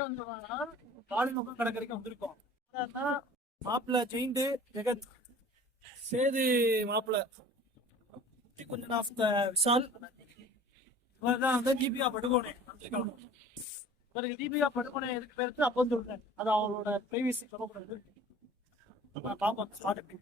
எங்க வந்துருவாங்கன்னா பாலிமுகம் கடற்கரைக்கு வந்திருக்கோம். மாப்பிள்ள ஜெயிண்ட் ஜெகத் சேது மாப்பிள்ள கொஞ்சம் ஆஃப் த விஷால் இவர்தான் வந்து தீபிகா படுகோனே. இவருக்கு தீபிகா படுகோனே எதுக்கு பேருக்கு அப்போ சொல்றேன். அது அவங்களோட பிரைவேசி சொல்லக்கூடாது. பாப்போம் ஸ்டார்ட்.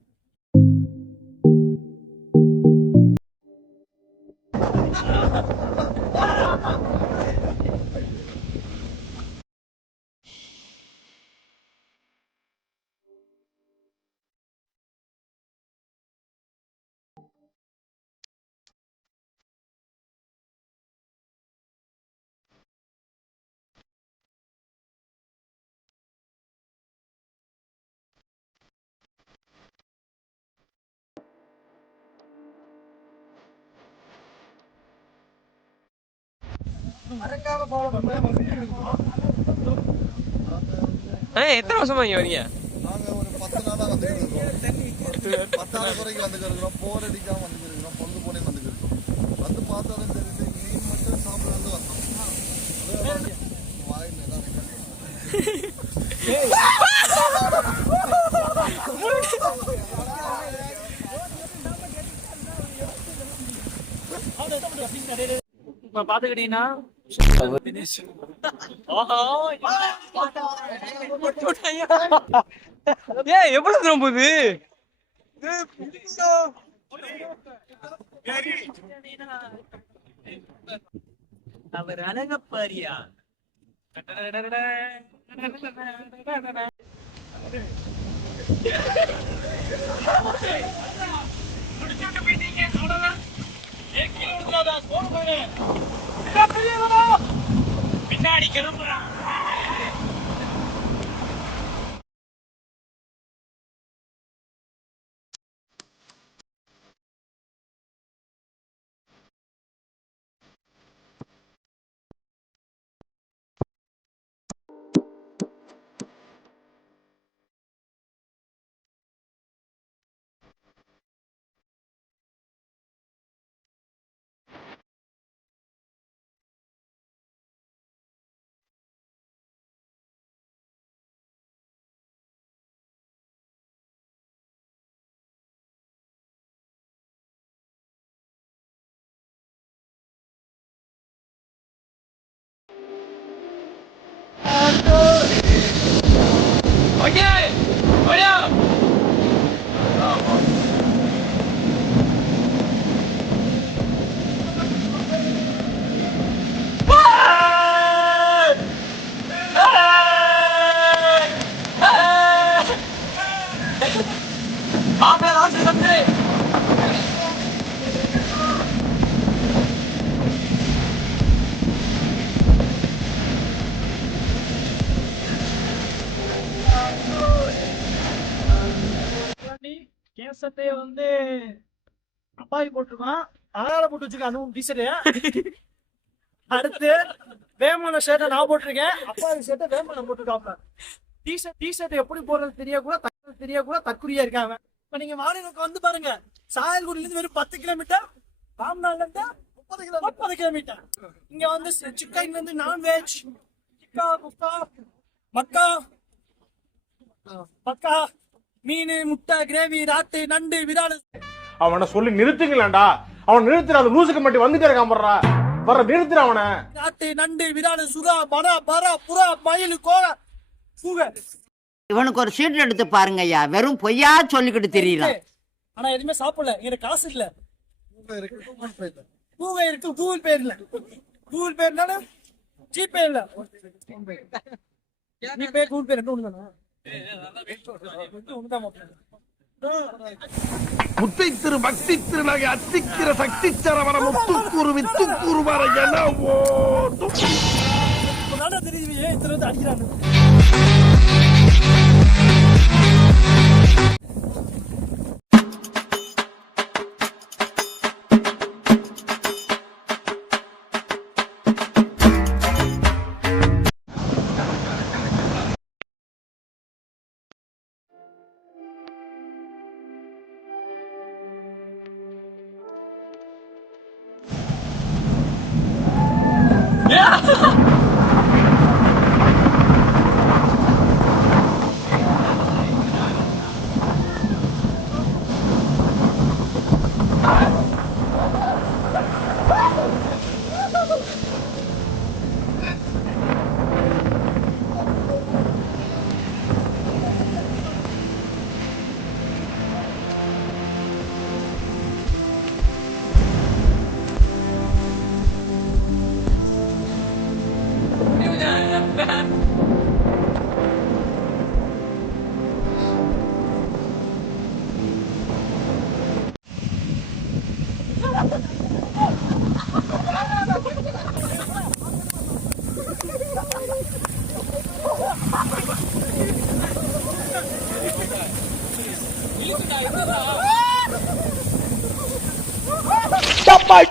எத்தனை வருஷமா இங்க வரீங்க? நாங்க ஒரு 10 நாளா வந்துருக்கோம். 10 நாள் வரைக்கும் வந்துருக்கோம். போர் அடிக்காம வந்துருக்கோம். பொழுது போனே வந்துருக்கோம். வந்து பார்த்தாலும் தெரியுது மீன் மட்டும் சாப்பிட வந்தோம். வாயில இப்ப பாத்துக்கிட்டீங்கன்னா எவ்வளவு தூரம் போகுது? அவர் அழகப்பாரியா பின்னாடி கிளம்புறான். கேசட்டே வந்து அப்பாவி போட்டிருக்கான். அழகால போட்டு வச்சிருக்கேன். அதுவும் டீஷர்ட். அடுத்து வேமான ஷர்ட்டை நான் போட்டிருக்கேன். அப்பாவி ஷர்ட்டை வேமான போட்டிருக்காப்ல. டீஷர்ட் எப்படி போடுறது தெரிய கூட தக்குரியா இருக்காங்க. இப்ப நீங்க மாநிலத்துக்கு வந்து பாருங்க. சாயல்குடியில இருந்து வெறும் 10 கிலோமீட்டர், ராம்நாள்ல இருந்து 30 கிலோமீட்டர். இங்க வந்து சிக்கன் வந்து நான்வெஜ், சிக்கா குக்கா மக்கா பக்கா மீன் முட்டை கிரேவி ராத்து நண்டு விரால். அவனை சொல்லி நிறுத்துங்களேன்டா. அவன் நிறுத்துற அந்த லூசுக்கு மட்டும் வந்துட்டே இருக்கான். வர்ற நிறுத்துற அவனை. ராத்து நண்டு விரால் சுறா பரா பரா புறா மயில் கோகை பூக. இவனுக்கு ஒரு சீட் எடுத்து பாருங்க ஐயா. வெறும் பொய்யா சொல்லிக்கிட்டு தெரியல. ஆனா எதுவுமே சாப்பிடல. எனக்கு காசு இல்ல. பூகை இருக்கு கூகுள் பே இல்ல. கூகுள் பேர்னால ஜிபே இல்ல. ஜிபே கூகுள் பே ரெண்டும் ஒண்ணுதானா? முத்தை திரு பக்தி திருநகை அத்திக்கிற சக்தி சரவண முத்துக்கூறு வித்துக்கூறு வர என ஓடும் தெரியுது. ஏன் இத்தனை வந்து அடிக்கிறான்னு பாய்